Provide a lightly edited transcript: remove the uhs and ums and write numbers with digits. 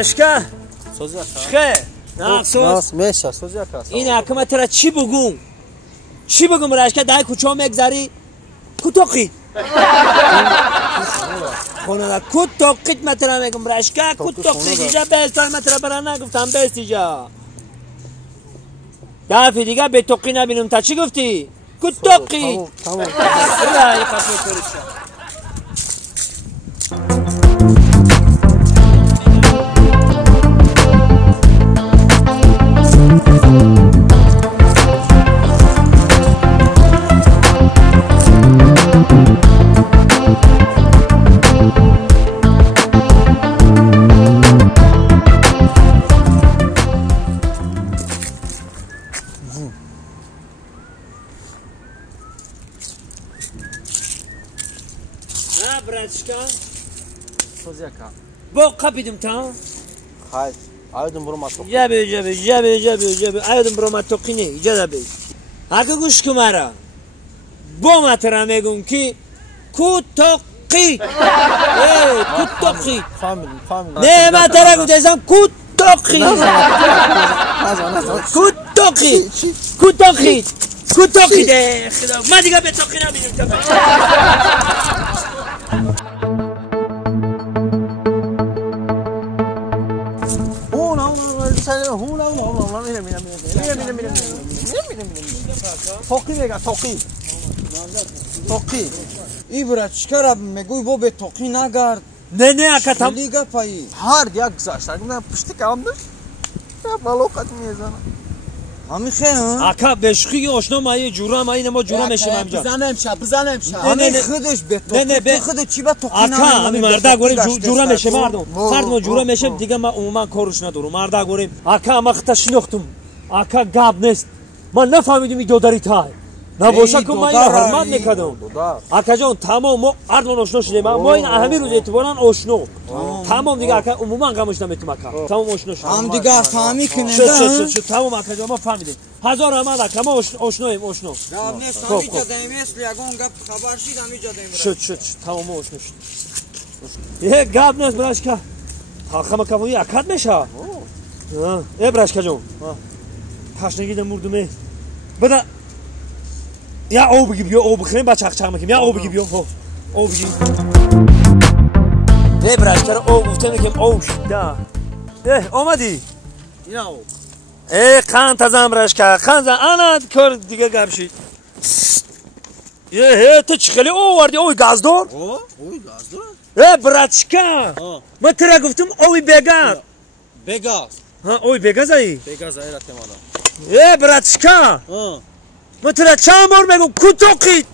براشکا چخه ناس میشه سوزیا کاس این حکومت ترا چی بگم براشکا دای کوچو مگذاری کوتوقی خونه کوتوقیت مترا میگم براشکا کوتوقی دیجا بهستان مترا برا نگفتم بهست دیجا دفعه دیگه به توقی نبینم تا چی گفتی کوتوقی تمام با قبیدم تا خیر آیدم برو ماتو جبه آیدم برو ماتوقی نه جبه اگه گوش کمارا با ماترا میگم که کوتوقی کوتوقی فامیل نه ماترا گفتم کوتوقی کوتوقی ده خدا ما دیگه به توقی نمیدیم توقی ای برات چیکار میگوی بو به توقی نگرد نه اکا تام لیگا پایی هر یک گذاشت اگه پشتی کام داشت بلوقت میزنه همین خیلی اکا بشخی آشنا مایه جورا مایه نما جورا میشم همجا بزنم همین خودش به توقی خود چی به توقی اکا همین مردا گوریم جورا میشه مردم جورا میشم دیگه ما عموما کارش ندارم مردا گوریم اکا ما خطا شناختم اکا گاب نیست من نفهمیدم این دو داری تای نباشه که ما این حرمت میکردم اکا جان تمام اردوان آشنا شدیم ما این همین روز اعتبارا آشنا تمام دیگه اکا عموما غمش نمیتونم اکا تمام آشنا شدیم هم دیگه فهمی کنه شد تمام اکا جان ما فهمیدیم هزار رحمت اکا ما آشناییم آشنا گاب نیست همیجا دایمی است لیگون گاب خبر شید همیجا دایمی شد تمام آشنا شد یه گاب نیست براشکا خما کموی اکاد میشه ای براشکا جان تشنگی ده مردمه بده یا آب بگی بیا آب بخوریم با چخ میکنیم یا آب بگی بیا آب بگی ای براشکا آب گفته میکنیم آب ده آمدی اینا آب ای خان تازم براشکا خان زن آنا کار دیگه گرم شید یه تو چی خیلی آوردی اوی گازدار اوی گازدار ای براشکا من ترا گفتم اوی بگاز ها اوی بگاز ای بگاز ای رات مالا ای براشکا من ترا چند بار میگم کوتوقی